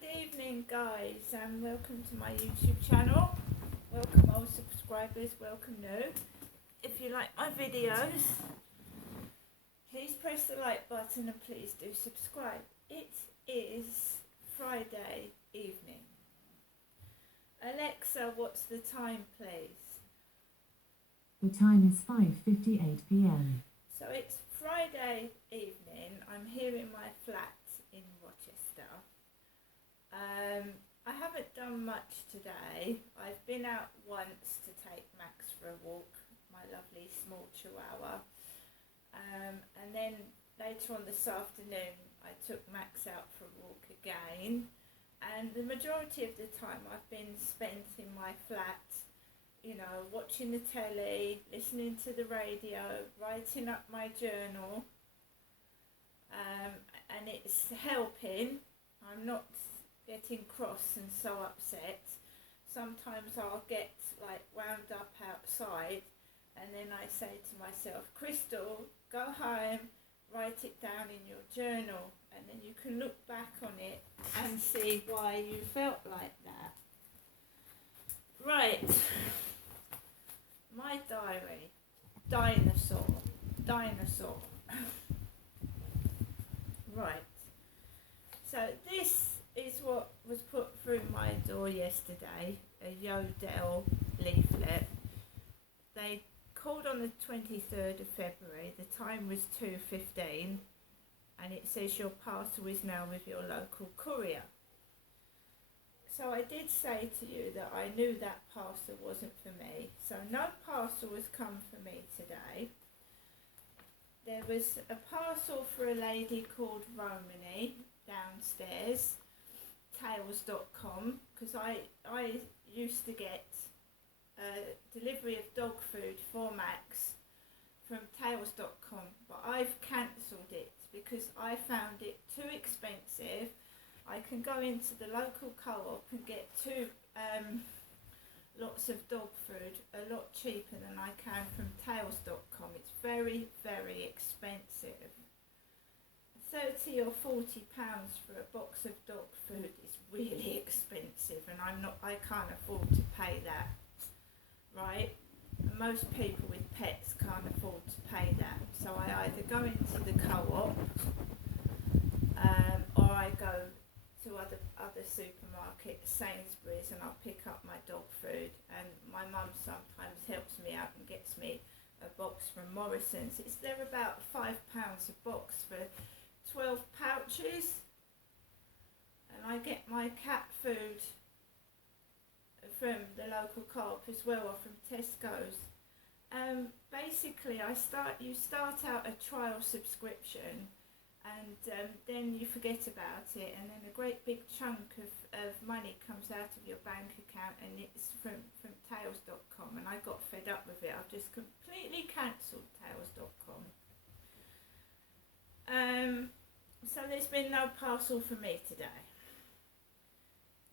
Good evening guys and welcome to my YouTube channel. Welcome old subscribers, welcome new. If you like my videos, please press the like button and please do subscribe. It is Friday evening. Alexa, what's the time please? The time is 5:58 p.m. So it's Friday evening. I'm here in my flat in Rochester. I haven't done much today. I've been out once to take Max for a walk, my lovely small chihuahua. And then later on this afternoon I took Max out for a walk again. And the majority of the time I've been spent in my flat, you know, watching the telly, listening to the radio, writing up my journal. And it's helping. I'm not getting cross and so upset. Sometimes I'll get like wound up outside and then I say to myself, Crystal, go home, write it down in your journal, and then you can look back on it and see why you felt like that. Right, my diary, dinosaur. Right, so this is what was put through my door yesterday, a Yodel leaflet. They called on the 23rd of February, the time was 2:15, and it says your parcel is now with your local courier. So I did say to you that I knew that parcel wasn't for me, so no parcel has come for me today. There was a parcel for a lady called Romany downstairs, Tails.com, because I used to get a delivery of dog food for Max from Tails.com, but I've cancelled it because I found it too expensive. I can go into the local co-op and get lots of dog food a lot cheaper than I can from Tails.com. It's very, very expensive. 30 or 40 pounds for a box of dog food is really expensive, and I can't afford to pay that, right? And most people with pets can't afford to pay that. So I either go into the co-op or I go to other supermarkets, Sainsbury's, and I'll pick up my dog food. And my mum sometimes helps me out and gets me a box from Morrison's. They're about £5 a box for 12 pouches, and I get my cat food from the local co-op as well, or from Tesco's. Basically you start out a trial subscription, and then you forget about it, and then a great big chunk of money comes out of your bank account, and it's from Tails.com, and I got fed up with it. I've just completely cancelled Tails.com. So there's been no parcel for me today.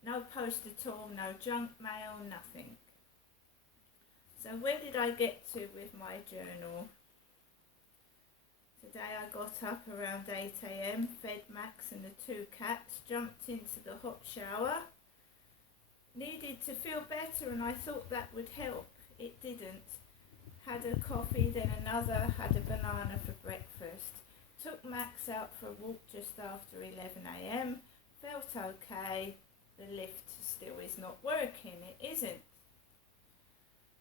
No post at all, no junk mail, nothing. So where did I get to with my journal? Today I got up around 8 a.m, fed Max and the two cats, jumped into the hot shower. Needed to feel better, and I thought that would help. It didn't. Had a coffee, then another, had a banana for breakfast. Took Max out for a walk just after 11 a.m, felt okay. The lift still is not working, it isn't.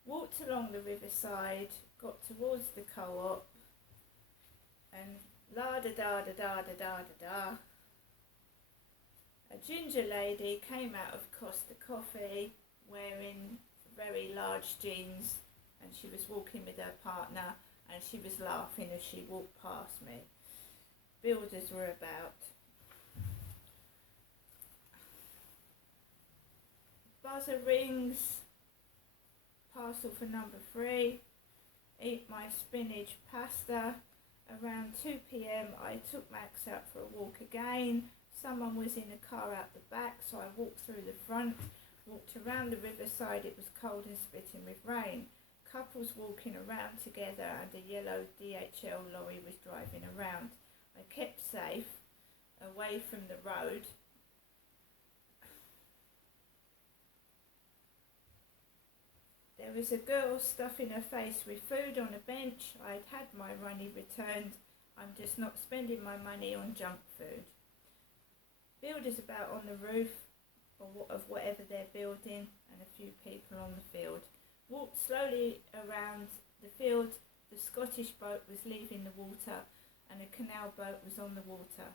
Walked along the riverside, got towards the co-op, and la-da-da-da-da-da-da-da-da, a ginger lady came out of Costa Coffee wearing very large jeans, and she was walking with her partner, and she was laughing as she walked past me. Builders were about. Buzzer rings, parcel for number 3, eat my spinach pasta. Around 2 p.m. I took Max out for a walk again. Someone was in a car out the back, so I walked through the front, walked around the riverside. It was cold and spitting with rain. Couples walking around together, and a yellow DHL lorry was driving around. I kept safe, away from the road, There was a girl stuffing her face with food on a bench. I'd had my money returned. I'm just not spending my money on junk food. Builders about on the roof of whatever they're building, and a few people on the field. Walked slowly around the field. The Scottish boat was leaving the water, and a canal boat was on the water.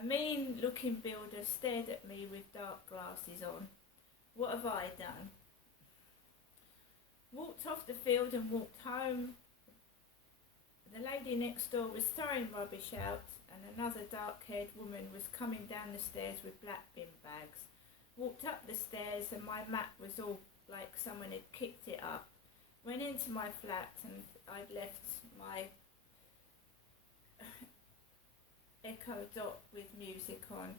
A mean-looking builder stared at me with dark glasses on. What have I done? Walked off the field and walked home. The lady next door was throwing rubbish out, and another dark-haired woman was coming down the stairs with black bin bags. Walked up the stairs and my mat was all like someone had kicked it up. Went into my flat and I'd left my Echo Dot with music on.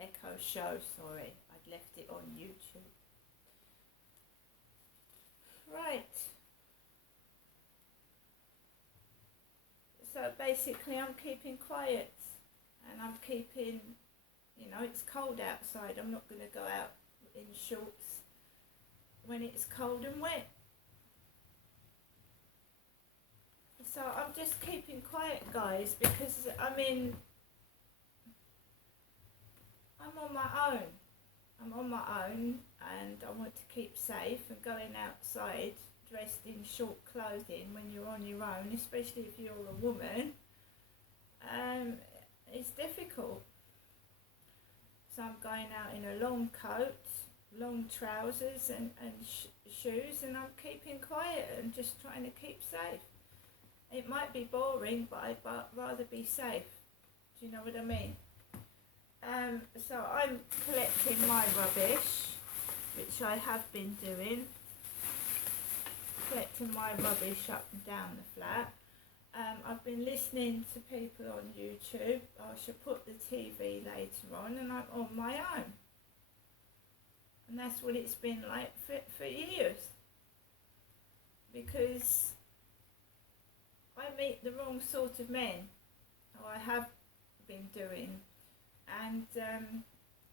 Echo Show, sorry. I'd left it on YouTube. Right. So basically I'm keeping quiet, and I'm keeping, it's cold outside. I'm not going to go out in shorts when it's cold and wet. So I'm just keeping quiet, guys, because I'm on my own. I'm on my own, and I want to keep safe, and going outside dressed in short clothing when you're on your own, especially if you're a woman, it's difficult. So I'm going out in a long coat, long trousers and shoes, and I'm keeping quiet and just trying to keep safe. It might be boring, but I'd rather be safe. Do you know what I mean? So I'm collecting my rubbish, which I have been doing. Collecting my rubbish up and down the flat. I've been listening to people on YouTube. I shall put the TV later on, and I'm on my own. And that's what it's been like for years. Because I meet the wrong sort of men, or I have been doing, and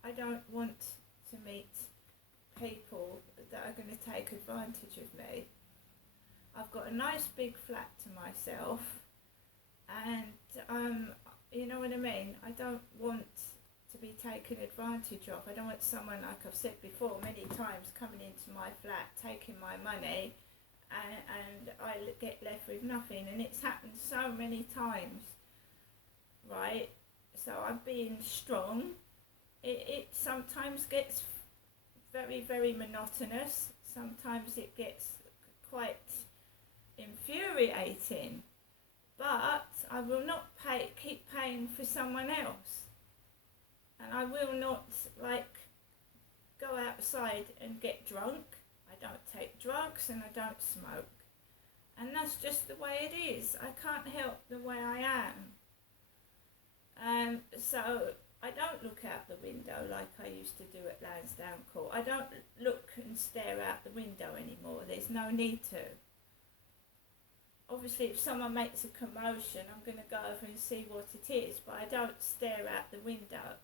I don't want to meet people that are going to take advantage of me. I've got a nice big flat to myself, and you know what I mean? I don't want to be taken advantage of. I don't want someone, like I've said before many times, coming into my flat, taking my money, and I get left with nothing. And it's happened so many times, right? So I'm being strong. It sometimes gets very, very monotonous. Sometimes it gets quite infuriating, but I will not keep paying for someone else, and I will not go outside and get drunk. I don't take drugs and I don't smoke, and that's just the way it is. I can't help the way I am. So I don't look out the window like I used to do at Lansdowne Court. I don't look and stare out the window anymore. There's no need to. Obviously, if someone makes a commotion, I'm going to go over and see what it is, but I don't stare out the window.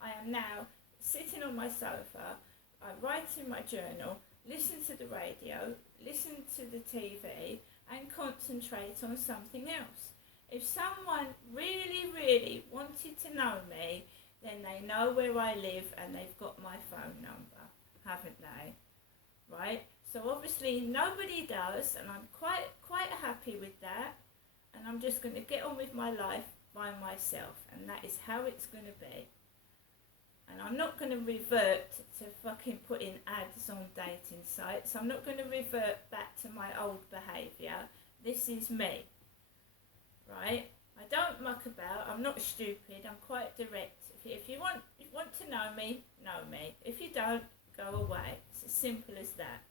I am now sitting on my sofa, I write in my journal, listen to the radio, listen to the TV, and concentrate on something else. If someone really, really wanted to know me, then they know where I live and they've got my phone number, haven't they? Right? So obviously nobody does, and I'm quite happy with that, and I'm just going to get on with my life by myself, and that is how it's going to be. And I'm not going to revert to fucking putting ads on dating sites. I'm not going to revert back to my old behaviour. This is me, right? I don't muck about. I'm not stupid. I'm quite direct. If you want to know me, know me. If you don't, go away. It's as simple as that.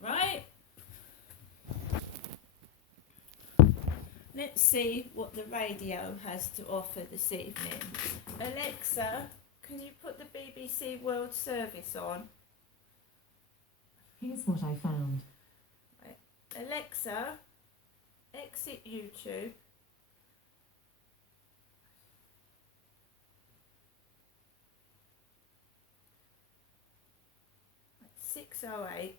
Right? Let's see what the radio has to offer this evening. Alexa, can you put the BBC World Service on? Here's what I found. Right. Alexa, exit YouTube. 608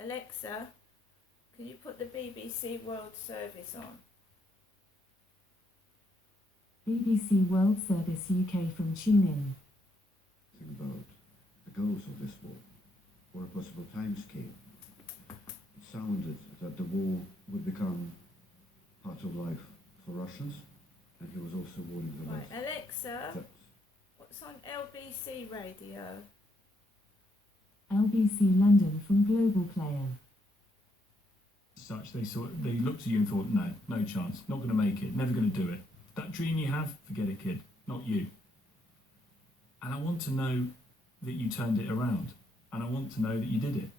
Alexa, can you put the BBC World Service on? BBC World Service UK from TuneIn. Think about the goals of this war, or a possible timescale. It sounded that the war would become part of life for Russians, and he was also warning the Right, West Alexa, that what's on LBC radio? LBC London from Global Player. Such they looked at you and thought, no chance, not going to make it, never going to do it. That dream you have, forget it, kid, not you. And I want to know that you turned it around, and I want to know that you did it.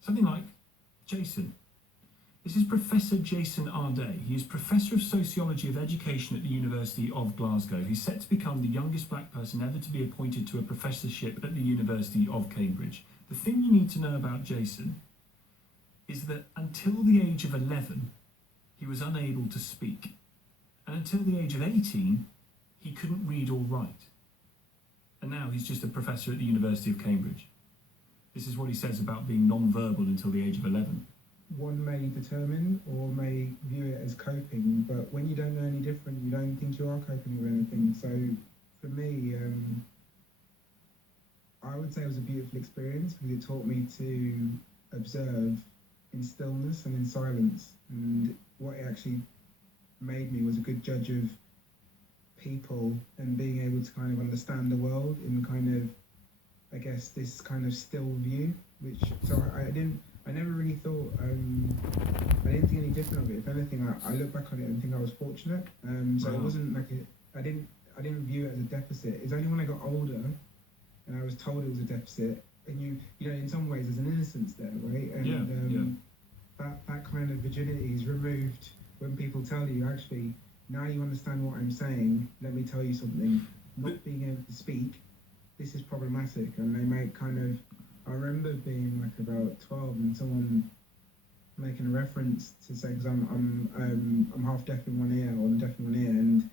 Something like Jason. This is Professor Jason Arday. He is Professor of Sociology of Education at the University of Glasgow. He's set to become the youngest black person ever to be appointed to a professorship at the University of Cambridge. The thing you need to know about Jason is that until the age of 11, he was unable to speak. And until the age of 18, he couldn't read or write. And now he's just a professor at the University of Cambridge. This is what he says about being non-verbal until the age of 11. One may determine or may view it as coping, but when you don't know any different, you don't think you are coping with anything. So for me, I would say it was a beautiful experience because it taught me to observe in stillness and in silence. And what it actually made me was a good judge of people and being able to kind of understand the world in kind of, I guess, this kind of still view, which, so I never really thought, I didn't think any different of it. If anything, I look back on it and think I was fortunate. So it wasn't like I didn't view it as a deficit. It's only when I got older and I was told it was a deficit, and you know, in some ways there's an innocence there, right? And that kind of virginity is removed when people tell you, actually, now you understand what I'm saying, let me tell you something. Not being able to speak, this is problematic. And they make kind of, I remember being like about 12 and someone making a reference to say, because I'm half deaf in one ear, or I'm deaf in one ear and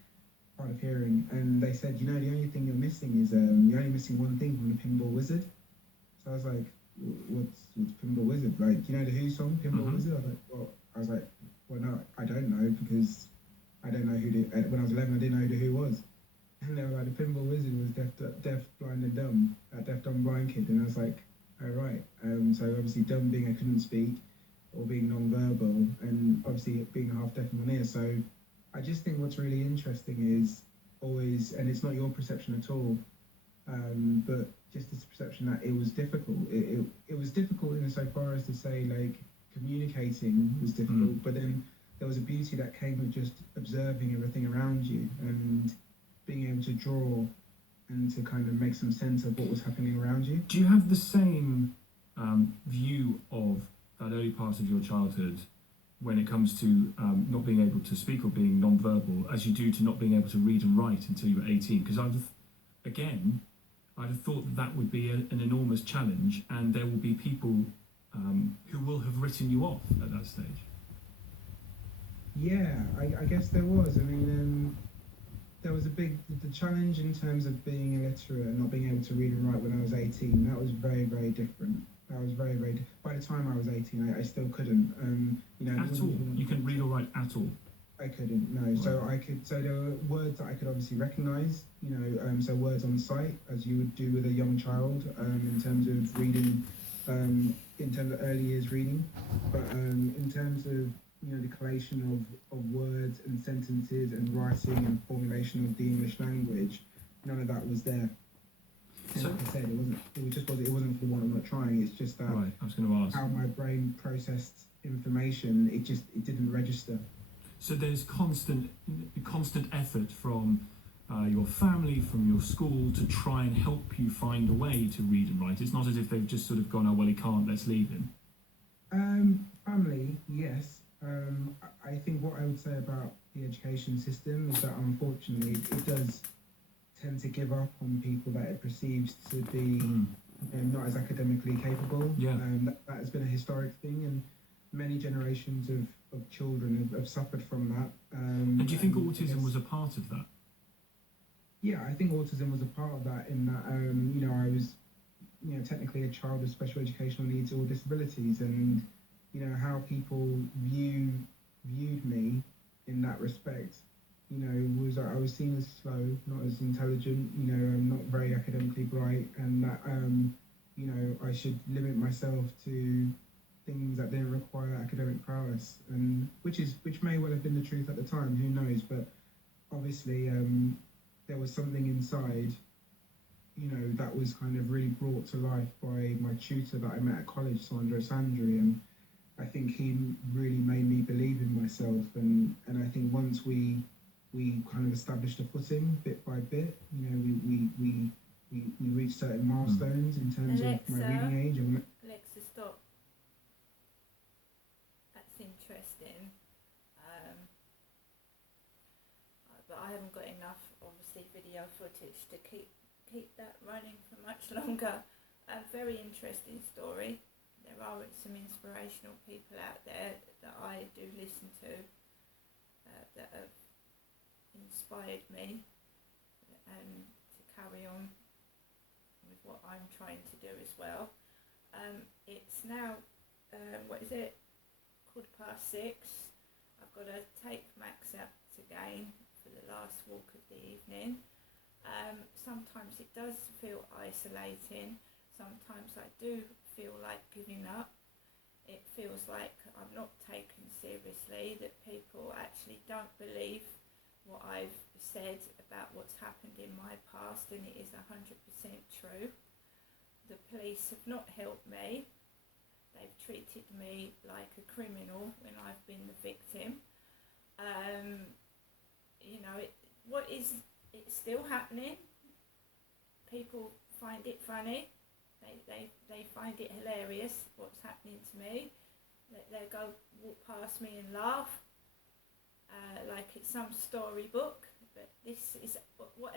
hard of hearing, and they said, you know, the only thing you're missing is you're only missing one thing from the Pinball Wizard. So I was like, what's Pinball Wizard? Like, you know the Who song, Pinball Wizard? I was like, well, no, I don't know, because I don't know when I was 11, I didn't know who the Who was. And they were like, the Pinball Wizard was deaf, blind and dumb, a deaf, dumb, blind kid. And I was like, oh, right. So obviously dumb being I couldn't speak, or being non-verbal, and obviously being half deaf in one ear. So I just think what's really interesting is always, and it's not your perception at all, but just this perception that it was difficult. It was difficult in so far as to say, like, communicating was difficult, but then there was a beauty that came with just observing everything around you and being able to draw and to kind of make some sense of what was happening around you. Do you have the same view of that early part of your childhood when it comes to not being able to speak or being non-verbal as you do to not being able to read and write until you were 18? Because I'd have thought that would be an enormous challenge, and there will be people who will have written you off at that stage. Yeah, I guess there was. I mean, there was the challenge in terms of being illiterate and not being able to read and write when I was 18. That was very, very different. That was very, very. By the time I was 18, I still couldn't. You know, at all. You couldn't read or write at all. I couldn't. No. Wow. So I could. So there were words that I could obviously recognise. You know, so words on sight, as you would do with a young child, in terms of reading, in terms of early years reading, but in terms of, you know, the collation of words and sentences and writing and formulation of the English language, none of that was there. And so, like I said, it wasn't for the want of not trying. It's just that, right, I was going to ask how my brain processed information. It didn't register. So there's constant effort from your family, from your school, to try and help you find a way to read and write. It's not as if they've just sort of gone, oh well, he can't, let's leave him. Family, yes. I think what I would say about the education system is that, unfortunately, it does tend to give up on people that it perceives to be not as academically capable. Yeah. That has been a historic thing, and many generations of children have suffered from that. And do you think autism was a part of that? Yeah, I think autism was a part of that, in that, you know, technically a child with special educational needs or disabilities, and how people viewed me in that respect. Was I was seen as slow, not as intelligent. Not very academically bright, and that I should limit myself to things that didn't require academic prowess, and which may well have been the truth at the time. Who knows? But obviously, there was something inside, that was kind of really brought to life by my tutor that I met at college, Sandro Sandri, and I think he really made me believe in myself. And I think once we kind of established a footing bit by bit, we reached certain milestones in terms of my reading age. And Alexa, stop. That's interesting. But I haven't got enough, obviously, video footage to keep that running for much longer. A very interesting story. There are some inspirational people out there that I do listen to that have inspired me to carry on with what I'm trying to do as well. It's now, 6:15. I've got to take Max out again for the last walk of the evening. Sometimes it does feel isolating. Sometimes I do feel like giving up. It feels like I'm not taken seriously, that people actually don't believe what I've said about what's happened in my past, and it is 100% true. The police have not helped me. They've treated me like a criminal when I've been the victim. It's still happening. People find it funny. They find it hilarious what's happening to me. They go walk past me and laugh like it's some storybook. But this is what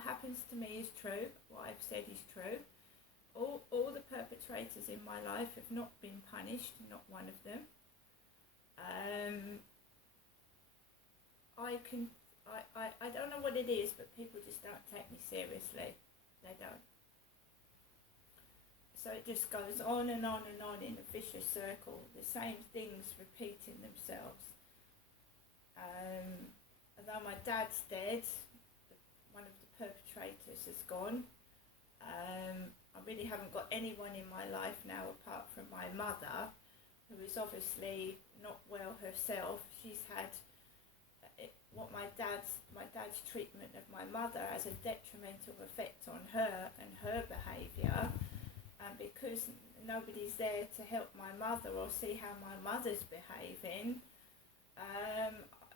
happens to me is true. What I've said is true. All the perpetrators in my life have not been punished. Not one of them. I don't know what it is, but people just don't take me seriously. They don't. So it just goes on and on and on in a vicious circle, the same things repeating themselves. Although my dad's dead, one of the perpetrators has gone. I really haven't got anyone in my life now apart from my mother, who is obviously not well herself. She's had my dad's treatment of my mother has a detrimental effect on her and her behaviour. And because nobody's there to help my mother or see how my mother's behaving,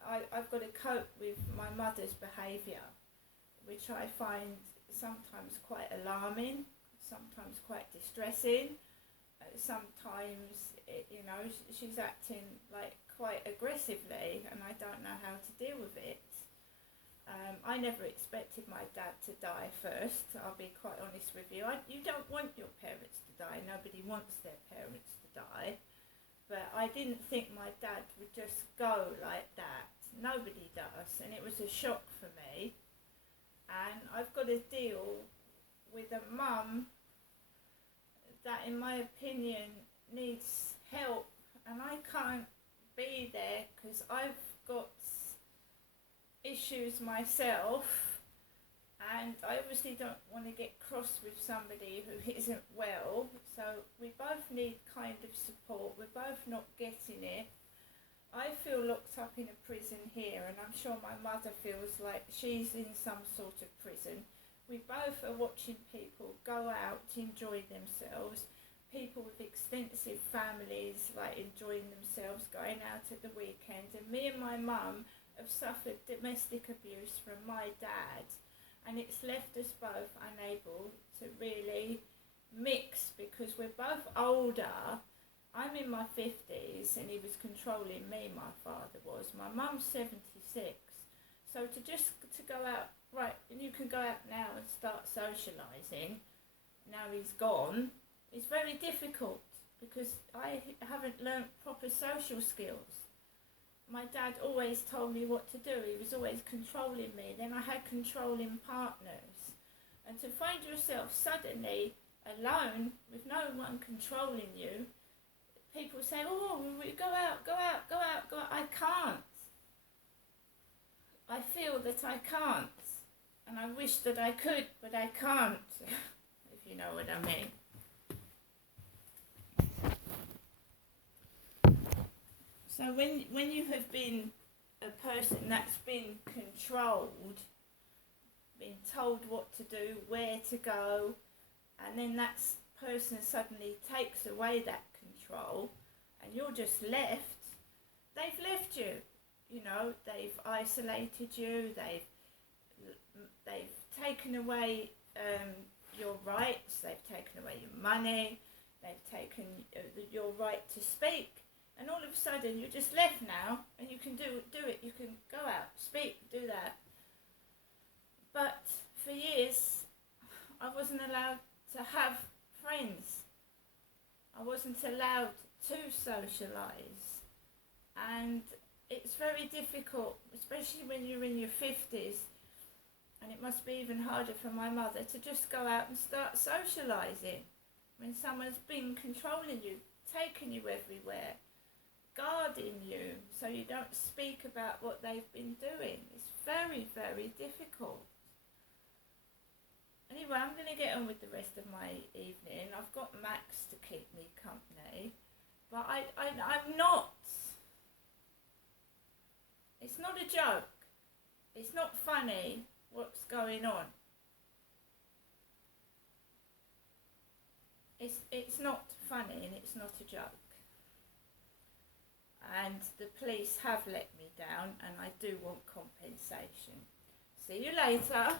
I've got to cope with my mother's behaviour, which I find sometimes quite alarming, sometimes quite distressing. Sometimes, she's acting like quite aggressively, and I don't know how to deal with it. I never expected my dad to die first, I'll be quite honest with you. You don't want your parents to die, nobody wants their parents to die. But I didn't think my dad would just go like that. Nobody does, and it was a shock for me. And I've got to deal with a mum that, in my opinion, needs help, and I can't be there because I've got issues myself, and I obviously don't want to get cross with somebody who isn't well. So we both need kind of support. We're both not getting it. I feel locked up in a prison here, and I'm sure my mother feels like she's in some sort of prison. We both are watching people go out, enjoy themselves, people with extensive families like enjoying themselves, going out at the weekend, and me and my mum have suffered domestic abuse from my dad, and it's left us both unable to really mix because we're both older. I'm in my 50s and he was controlling me, my father was. My mum's 76. So to go out, right, and you can go out now and start socialising, now he's gone, it's very difficult because I haven't learnt proper social skills. My dad always told me what to do. He was always controlling me. Then I had controlling partners. And to find yourself suddenly alone with no one controlling you. People say, oh, we go out, go out, go out, go out. I can't. I feel that I can't. And I wish that I could, but I can't, if you know what I mean. So when you have been a person that's been controlled, been told what to do, where to go, and then that person suddenly takes away that control and you're just left, they've left you. You know, they've isolated you, they've taken away your rights, they've taken away your money, they've taken your right to speak. And all of a sudden you're just left now, and you can do it. You can go out, speak, do that. But for years, I wasn't allowed to have friends. I wasn't allowed to socialise. And it's very difficult, especially when you're in your 50s. And it must be even harder for my mother to just go out and start socialising when someone's been controlling you, taking you everywhere, guarding you so you don't speak about what they've been doing. It's very, very difficult. Anyway, I'm going to get on with the rest of my evening. I've got Max to keep me company, but I'm not. It's not a joke. It's not funny what's going on. It's not funny and it's not a joke. And the police have let me down, and I do want compensation. See you later.